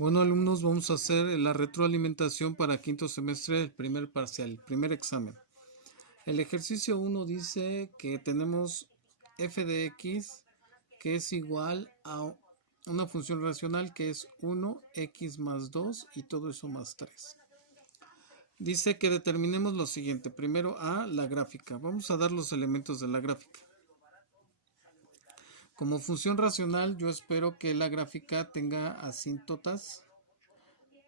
Bueno, alumnos, vamos a hacer la retroalimentación para quinto semestre, el primer parcial, el primer examen. El ejercicio 1 dice que tenemos f de x que es igual a una función racional que es 1, x más 2 y todo eso más 3. Dice que determinemos lo siguiente. Primero A, la gráfica. Vamos a dar los elementos de la gráfica. Como función racional, yo espero que la gráfica tenga asíntotas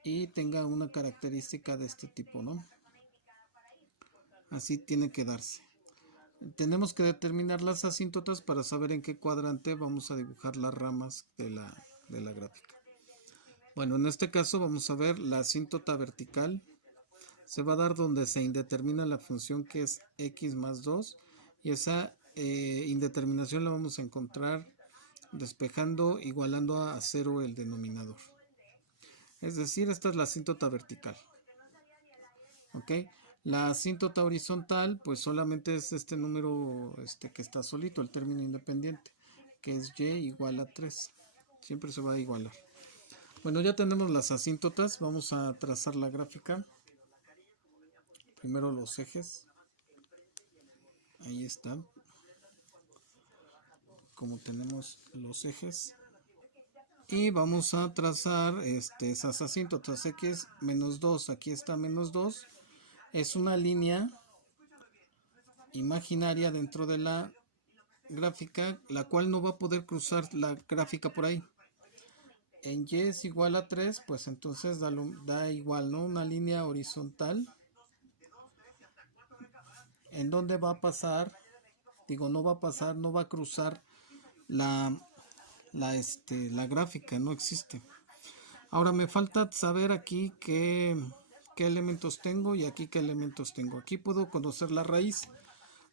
y tenga una característica de este tipo, ¿no? Así tiene que darse. Tenemos que determinar las asíntotas para saber en qué cuadrante vamos a dibujar las ramas de la gráfica. Bueno, en este caso vamos a ver la asíntota vertical. Se va a dar donde se indetermina la función que es x más 2 y esa indeterminación la vamos a encontrar despejando, igualando a 0 el denominador. Es decir, esta es la asíntota vertical. ¿Ok? La asíntota horizontal, pues solamente es este número que está solito, el término independiente, que es y igual a 3. Siempre se va a igualar. Bueno, ya tenemos las asíntotas. Vamos a trazar la gráfica. Primero los ejes. Ahí están. Como tenemos los ejes. Y vamos a trazar esas asíntotas. X menos 2. Aquí está menos 2. Es una línea imaginaria dentro de la gráfica, la cual no va a poder cruzar la gráfica por ahí. En y es igual a 3, pues entonces da igual, ¿no? Una línea horizontal. ¿En dónde va a pasar? Digo, no va a pasar, no va a cruzar la gráfica, no existe. Ahora me falta saber aquí qué elementos tengo y aquí qué elementos tengo. Aquí puedo conocer la raíz.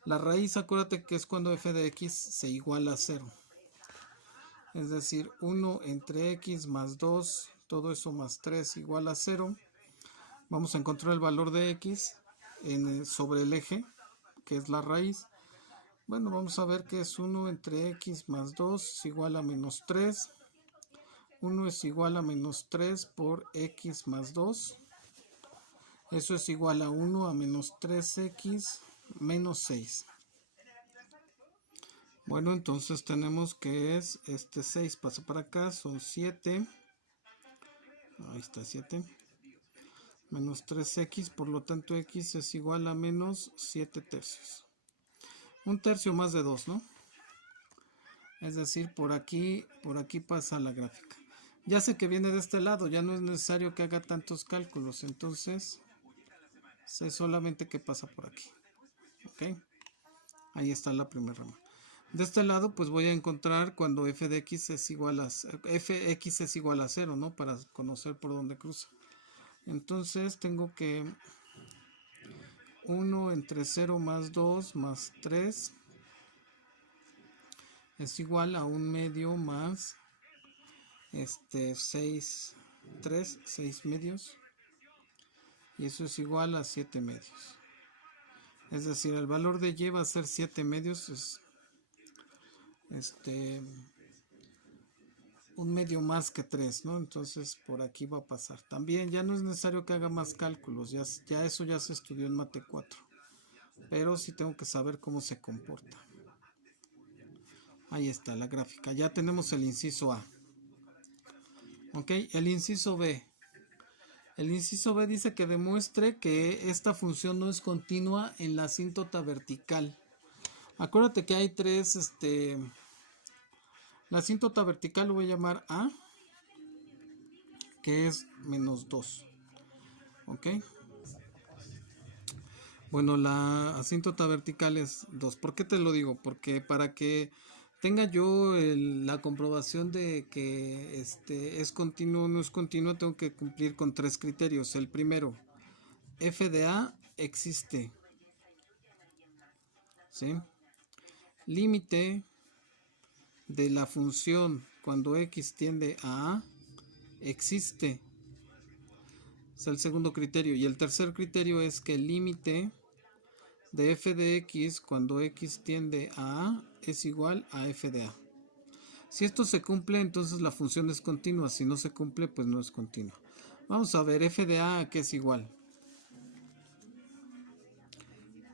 La raíz, acuérdate que es cuando f de x se iguala a 0. Es decir, 1 entre x más 2, todo eso más 3 igual a 0. Vamos a encontrar el valor de x sobre el eje, que es la raíz. Bueno, vamos a ver que es 1 entre x más 2 es igual a menos 3. 1 es igual a menos 3 por x más 2. Eso es igual a 1 a menos 3x menos 6. Bueno, entonces tenemos que es 6 pasa para acá, son 7. Ahí está 7. Menos 3x, por lo tanto x es igual a menos 7 tercios. Un tercio más de 2, ¿no? Es decir, por aquí pasa la gráfica. Ya sé que viene de este lado, ya no es necesario que haga tantos cálculos, entonces sé solamente que pasa por aquí. ¿Ok? Ahí está la primera rama. De este lado, pues voy a encontrar cuando f de x es igual a fx es igual a 0, ¿no? Para conocer por dónde cruza. Entonces tengo que 1 entre 0 más 2 más 3 es igual a 1 medio más 6 medios, y eso es igual a 7 medios. Es decir, el valor de y va a ser 7 medios, es 1 medio más que 3, ¿no? Entonces por aquí va a pasar. También ya no es necesario que haga más cálculos, ya eso ya se estudió en Mate 4. Pero sí tengo que saber cómo se comporta. Ahí está la gráfica. Ya tenemos el inciso A. Ok, el inciso B. El inciso B dice que demuestre que esta función no es continua en la asíntota vertical. Acuérdate que hay tres, la asíntota vertical lo voy a llamar A, que es menos 2. Ok. Bueno, la asíntota vertical es 2. ¿Por qué te lo digo? Porque para que tenga yo la comprobación de que es continuo o no es continuo, tengo que cumplir con 3 criterios. El primero, f de A existe. ¿Sí? Límite de la función cuando x tiende a A existe. Es el segundo criterio. Y el tercer criterio es que el límite de f de x cuando x tiende a A es igual a f de A. Si esto se cumple, entonces la función es continua. Si no se cumple, pues no es continua. Vamos a ver f de a, que es igual.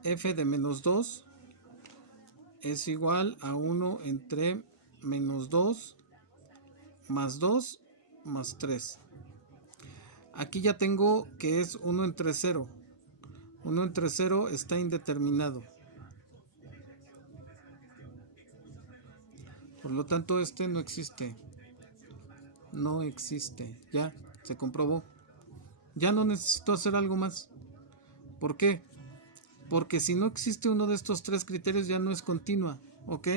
F de menos 2 es igual a 1 entre menos 2 más 2 más 3. Aquí ya tengo que es 1 entre 0. 1 entre 0 está indeterminado. Por lo tanto, este no existe. No existe. Ya, se comprobó. Ya no necesito hacer algo más. ¿Por qué? Porque si no existe uno de estos tres criterios ya no es continua. ¿Ok?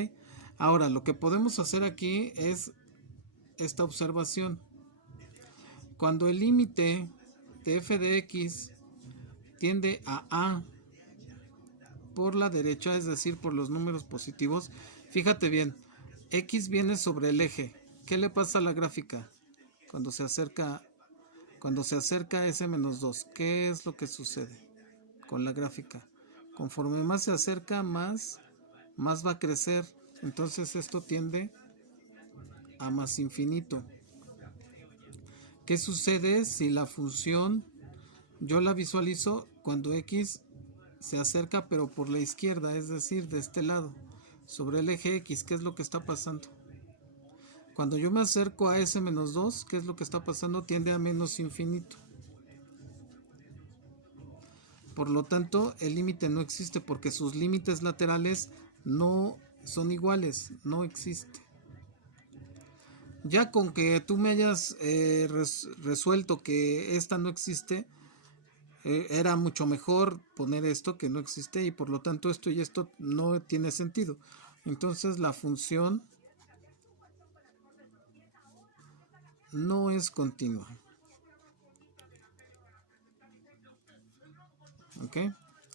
Ahora, lo que podemos hacer aquí es esta observación. Cuando el límite de f de x tiende a por la derecha, es decir, por los números positivos, fíjate bien, x viene sobre el eje. ¿Qué le pasa a la gráfica cuando se acerca a ese menos 2? ¿Qué es lo que sucede con la gráfica? Conforme más se acerca, más va a crecer. Entonces esto tiende a más infinito. ¿Qué sucede si la función yo la visualizo cuando x se acerca pero por la izquierda, es decir, de este lado, sobre el eje x? ¿Qué es lo que está pasando? Cuando yo me acerco a ese menos 2, ¿qué es lo que está pasando? Tiende a menos infinito. Por lo tanto, el límite no existe porque sus límites laterales no son iguales, no existe. Ya con que tú me hayas resuelto que esta no existe, era mucho mejor poner esto que no existe y por lo tanto esto y esto no tiene sentido. Entonces la función no es continua. ¿Ok?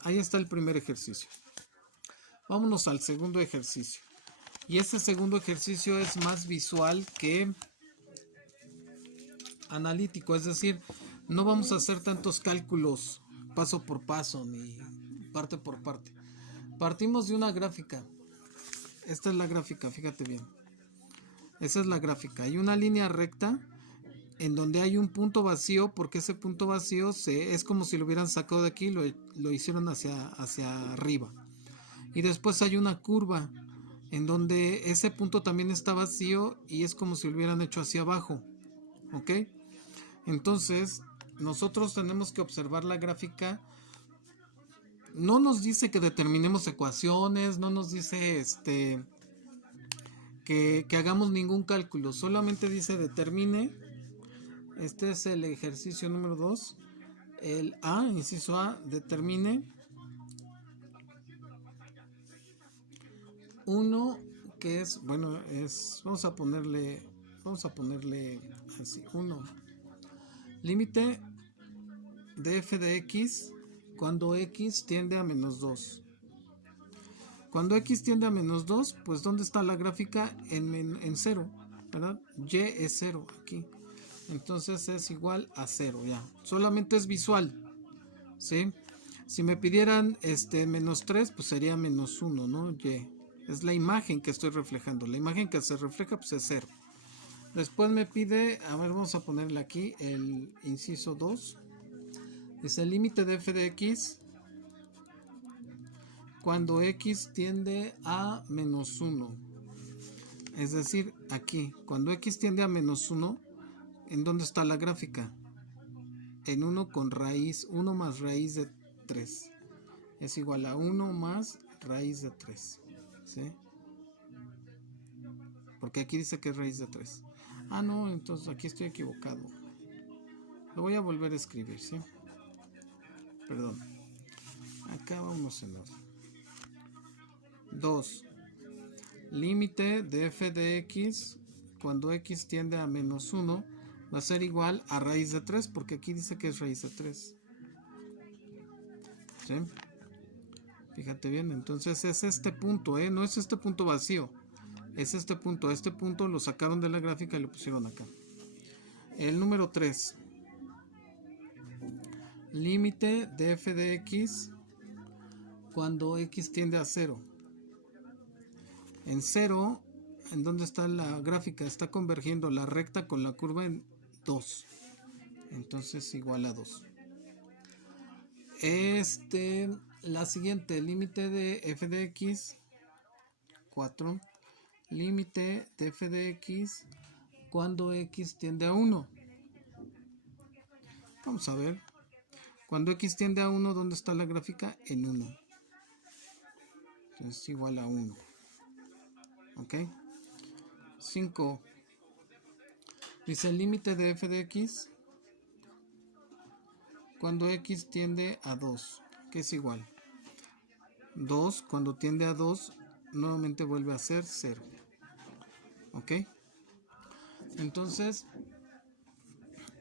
Ahí está el primer ejercicio. Vámonos al segundo ejercicio. Y este segundo ejercicio es más visual que analítico, es decir, no vamos a hacer tantos cálculos paso por paso ni parte por parte. Partimos de una gráfica. Esta es la gráfica, fíjate bien. Esa es la gráfica. Hay una línea recta en donde hay un punto vacío, porque ese punto vacío es como si lo hubieran sacado de aquí y lo hicieron hacia arriba. Y después hay una curva en donde ese punto también está vacío y es como si lo hubieran hecho hacia abajo. ¿Ok? Entonces, nosotros tenemos que observar la gráfica. No nos dice que determinemos ecuaciones, no nos dice que hagamos ningún cálculo, solamente dice determine. Este es el ejercicio número 2. El A, inciso A, determine 1, que es, bueno, vamos a ponerle así, 1. Límite de f de x cuando x tiende a menos 2. Cuando x tiende a menos 2, pues ¿dónde está la gráfica? En 0, ¿verdad? Y es 0 aquí. Entonces es igual a 0 ya. Solamente es visual, ¿sí? Si me pidieran menos 3, pues sería menos 1, ¿no? Y es la imagen que estoy reflejando. La imagen que se refleja pues es 0. Después me pide, a ver, vamos a ponerle aquí el inciso 2. Es el límite de f de x cuando x tiende a menos 1. Es decir, aquí, cuando x tiende a menos 1, ¿en dónde está la gráfica? En 1 con raíz, 1 más raíz de 3. Es igual a 1 más raíz de 3. ¿Sí? Porque aquí dice que es raíz de 3. Ah, no, entonces aquí estoy equivocado. Lo voy a volver a escribir, ¿sí? Perdón. Acá vamos en orden. 2. Límite de f de x cuando x tiende a menos 1 va a ser igual a raíz de 3, porque aquí dice que es raíz de 3. ¿Sí? Fíjate bien, entonces es este punto, no es este punto vacío, es este punto lo sacaron de la gráfica y lo pusieron acá. El número 3. Límite de f de x cuando x tiende a 0. En 0 ¿en dónde está la gráfica? Está convergiendo la recta con la curva en 2. Entonces igual a 2. La siguiente, límite de f de x, 4. Límite de f de x cuando x tiende a 1. Vamos a ver. Cuando x tiende a 1, ¿dónde está la gráfica? En 1. Entonces igual a 1. ¿Ok? 5. Dice el límite de f de x cuando x tiende a 2, que es igual. 2 cuando tiende a 2 nuevamente vuelve a ser 0. ¿Ok? Entonces,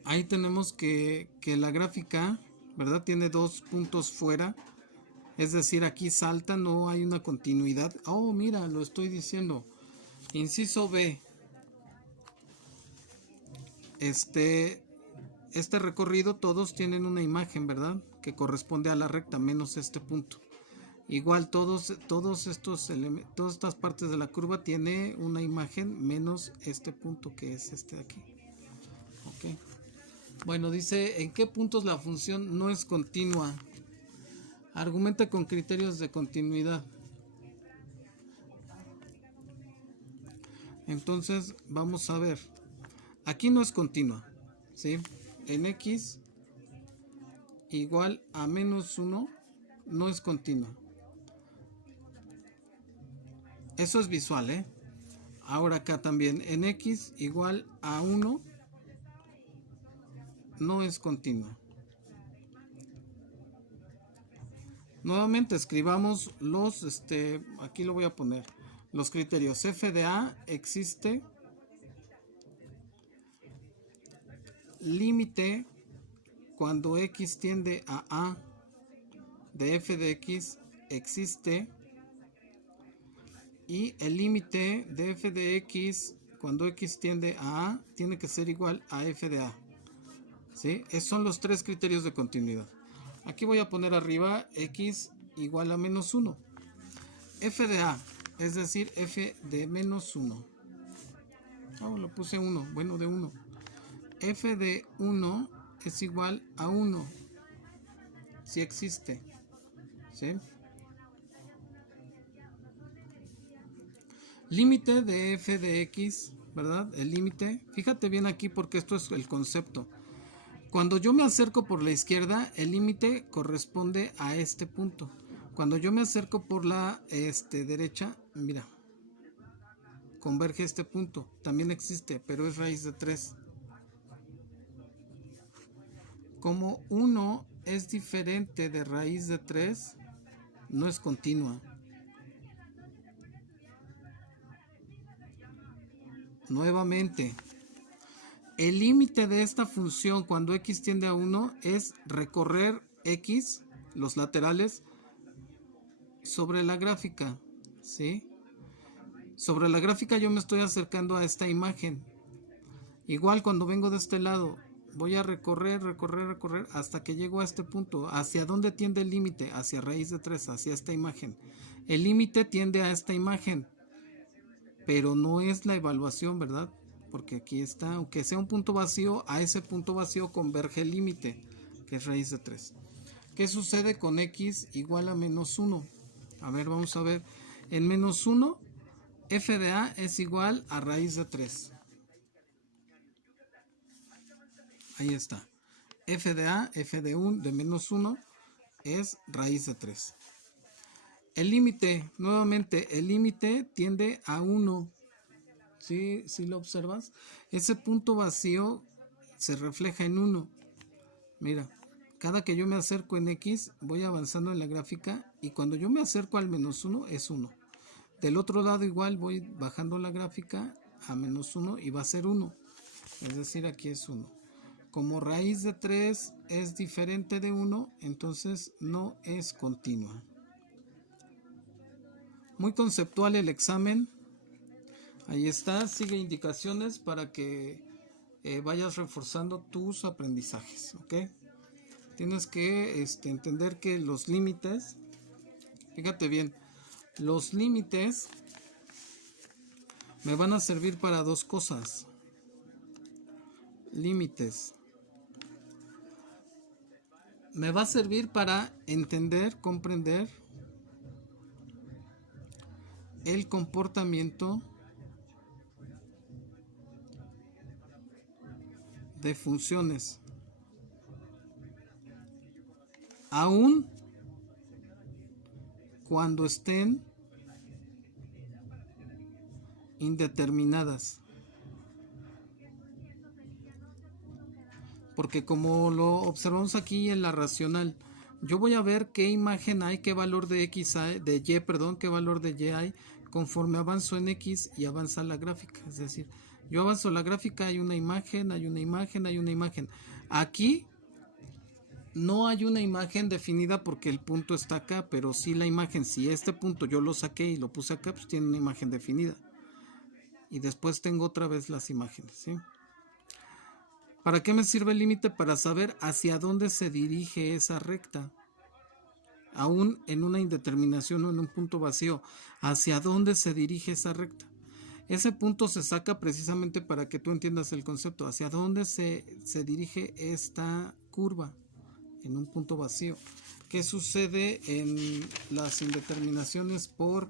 ahí tenemos que la gráfica, ¿verdad? Tiene 2 puntos fuera. Es decir, aquí salta, no hay una continuidad. Oh, mira, lo estoy diciendo. Inciso B. Este recorrido todos tienen una imagen, ¿verdad? Que corresponde a la recta, menos este punto. Igual todas estas partes de la curva tiene una imagen menos este punto que es este de aquí. Ok. Bueno, dice, ¿en qué puntos la función no es continua? Argumenta con criterios de continuidad. Entonces, vamos a ver. Aquí no es continua, ¿sí? En x igual a menos 1 no es continua. Eso es visual, ¿eh? Ahora acá también, en x igual a 1 no es continua. Nuevamente escribamos los, aquí lo voy a poner, los criterios. F de A existe, límite cuando x tiende a A de f de x existe, y el límite de f de x cuando x tiende a A tiene que ser igual a f de A. ¿Sí? Esos son los 3 criterios de continuidad. Aquí voy a poner arriba x igual a menos 1. F de A, es decir, f de menos 1. Oh, lo puse 1, bueno, de 1. F de 1 es igual a 1. Si existe. ¿Sí? Límite de f de x, ¿verdad? El límite. Fíjate bien aquí porque esto es el concepto. Cuando yo me acerco por la izquierda, el límite corresponde a este punto. Cuando yo me acerco por la derecha, mira, converge este punto. También existe, pero es raíz de 3. Como 1 es diferente de raíz de 3, no es continua. Nuevamente, el límite de esta función cuando x tiende a 1 es recorrer x, los laterales, sobre la gráfica, ¿sí? Sobre la gráfica yo me estoy acercando a esta imagen. Igual cuando vengo de este lado, voy a recorrer hasta que llego a este punto. ¿Hacia dónde tiende el límite? Hacia raíz de 3, hacia esta imagen. El límite tiende a esta imagen, pero no es la evaluación, ¿verdad? Porque aquí está, aunque sea un punto vacío, a ese punto vacío converge el límite, que es raíz de 3. ¿Qué sucede con x igual a menos 1? A ver, vamos a ver. En menos 1, f de a es igual a raíz de 3. Ahí está. F de a, f de menos 1, es raíz de 3. El límite, nuevamente, el límite tiende a 1. ¿Sí lo observas? Ese punto vacío se refleja en 1. Mira, cada que yo me acerco en x, voy avanzando en la gráfica y cuando yo me acerco al menos 1 es 1. Del otro lado igual voy bajando la gráfica a menos 1 y va a ser 1. Es decir, aquí es 1. Como raíz de 3 es diferente de 1, entonces no es continua. Muy conceptual el examen. Ahí está, sigue indicaciones para que vayas reforzando tus aprendizajes, ¿ok? Tienes que entender que los límites, fíjate bien, los límites Me van a servir para dos cosas. Límites. Me va a servir para entender, comprender el comportamiento de funciones, aun cuando estén indeterminadas. Porque como lo observamos aquí en la racional, yo voy a ver qué imagen hay, qué valor de X hay, de Y, perdón, qué valor de Y hay conforme avanzo en X y avanza la gráfica. Es decir, yo avanzo la gráfica, hay una imagen, hay una imagen, hay una imagen. Aquí no hay una imagen definida porque el punto está acá, pero sí la imagen, si este punto yo lo saqué y lo puse acá, pues tiene una imagen definida. Y después tengo otra vez las imágenes, ¿sí? ¿Para qué me sirve el límite? Para saber hacia dónde se dirige esa recta. Aún en una indeterminación o en un punto vacío, hacia dónde se dirige esa recta. Ese punto se saca precisamente para que tú entiendas el concepto, hacia dónde se dirige esta curva en un punto vacío. ¿Qué sucede en las indeterminaciones por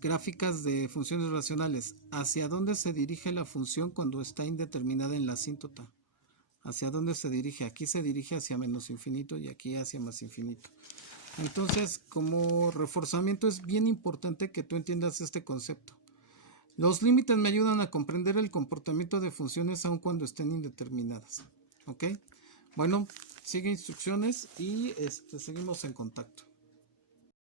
gráficas de funciones racionales? ¿Hacia dónde se dirige la función cuando está indeterminada en la asíntota? ¿Hacia dónde se dirige? Aquí se dirige hacia menos infinito y aquí hacia más infinito. Entonces, como reforzamiento es bien importante que tú entiendas este concepto. Los límites me ayudan a comprender el comportamiento de funciones aun cuando estén indeterminadas. ¿Ok? Bueno, sigue instrucciones y seguimos en contacto.